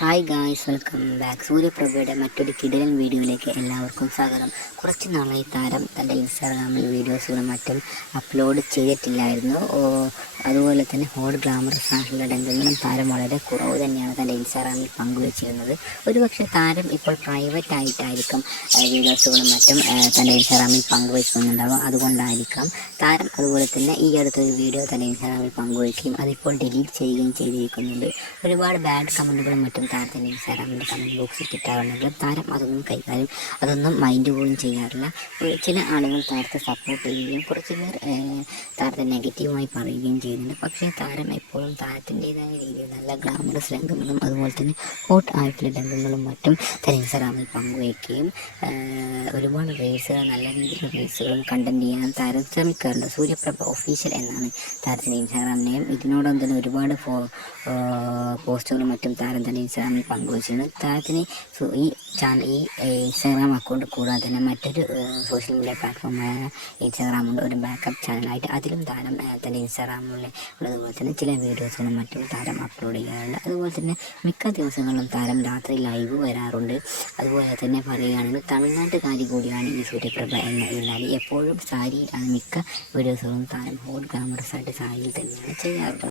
Hi guys, welcome back. സൂര്യപ്രഭയുടെ മറ്റൊരു കിടിലൻ വീഡിയോയിലേക്ക് എല്ലാവർക്കും സ്വാഗതം. കുറച്ച് നാളായി താരം തൻ്റെ ഇൻസ്റ്റാഗ്രാമിൽ വീഡിയോസുകളും മറ്റും അപ്ലോഡ് ചെയ്തിട്ടില്ലായിരുന്നു. അതുപോലെ തന്നെ ഹോട്ട് ഗ്ലാമറസ് ആയിട്ടുള്ള രംഗങ്ങളും താരം വളരെ കുറവ് തന്നെയാണ് തൻ്റെ ഇൻസ്റ്റാഗ്രാമിൽ പങ്കുവച്ചിരുന്നത്. ഒരുപക്ഷെ താരം ഇപ്പോൾ പ്രൈവറ്റ് ആയിട്ടായിരിക്കും വീഡിയോസുകളും മറ്റും തൻ്റെ ഇൻസ്റ്റാഗ്രാമിൽ പങ്കുവയ്ക്കുന്നുണ്ടാകും. അതുകൊണ്ടായിരിക്കാം താരം അതുപോലെ തന്നെ ഈ അടുത്തൊരു വീഡിയോ തൻ്റെ ഇൻസ്റ്റാഗ്രാമിൽ പങ്കുവയ്ക്കുകയും അതിപ്പോൾ ഡിലീറ്റ് ചെയ്യുകയും ചെയ്തിരിക്കുന്നുണ്ട്. ഒരുപാട് ബാഡ് കമൻറ്റുകളും മറ്റും താരത്തിൻ്റെ ഇൻസ്റ്റാഗ്രാമിൻ്റെ കമൻറ്റ് ബോക്സിൽ കിട്ടാറുണ്ടെങ്കിലും താരം അതൊന്നും മൈൻഡ് പോലും ചെയ്യാറില്ല. ചില ആളുകൾ താരത്തെ സപ്പോർട്ട് ചെയ്യുകയും കുറച്ച് പേർ താരത്തെ നെഗറ്റീവായി പറയുകയും ചെയ്യുന്നുണ്ട്. പക്ഷേ താരം എപ്പോഴും താരത്തിൻ്റെതായ രീതിയിൽ നല്ല ഗ്ലാമറസ് രംഗങ്ങളും അതുപോലെ തന്നെ ഹോട്ട് ആയിട്ടുള്ള രംഗങ്ങളും മറ്റും തൻ്റെ ഇൻസ്റ്റാഗ്രാമിൽ പങ്കുവയ്ക്കുകയും ഒരുപാട് റീൽസുകൾ, നല്ല രീതിയിലുള്ള റീൽസുകളും കണ്ടന്റ് ചെയ്യാൻ താരം ശ്രമിക്കാറുണ്ട്. സൂര്യപ്രഭ ഒഫീഷ്യൽ എന്നാണ് താരത്തിൻ്റെ ഇൻസ്റ്റാഗ്രാം നെയിം. ഇതിനോടൊപ്പം തന്നെ ഒരുപാട് പോസ്റ്റുകളും മറ്റും താരം തന്നെ ഇൻസ്റ്റാഗ്രാമിൽ പങ്കുവച്ചിരുന്നു. താരത്തിന് ഈ ഇൻസ്റ്റാഗ്രാം അക്കൗണ്ട് കൂടാതെ തന്നെ മറ്റൊരു സോഷ്യൽ മീഡിയ പ്ലാറ്റ്ഫോമായ ഇൻസ്റ്റാഗ്രാമുണ്ട്, ഒരു ബാക്കപ്പ് ചാനലായിട്ട്. അതിലും താരം തൻ്റെ ഇൻസ്റ്റാഗ്രാമിൽ ഉള്ളതുപോലെ തന്നെ ചില വീഡിയോസുകളും മറ്റും താരം അപ്ലോഡ് ചെയ്യാറുണ്ട്. അതുപോലെ തന്നെ മിക്ക ദിവസങ്ങളിലും താരം രാത്രി ലൈവ് വരാറുണ്ട്. അതുപോലെ തന്നെ പറയുകയാണെങ്കിൽ തമിഴ്നാട്ടുകാരി കൂടിയാണ് ഈ സൂര്യപ്രഭ ഈ നടി. എപ്പോഴും സാരിയിലാണ് മിക്ക വീഡിയോസുകളും താരം ഹോട്ട് ഗ്ലാമറസ് ആയിട്ട് സാരിയിൽ തന്നെയാണ് ചെയ്യാറുള്ളത്.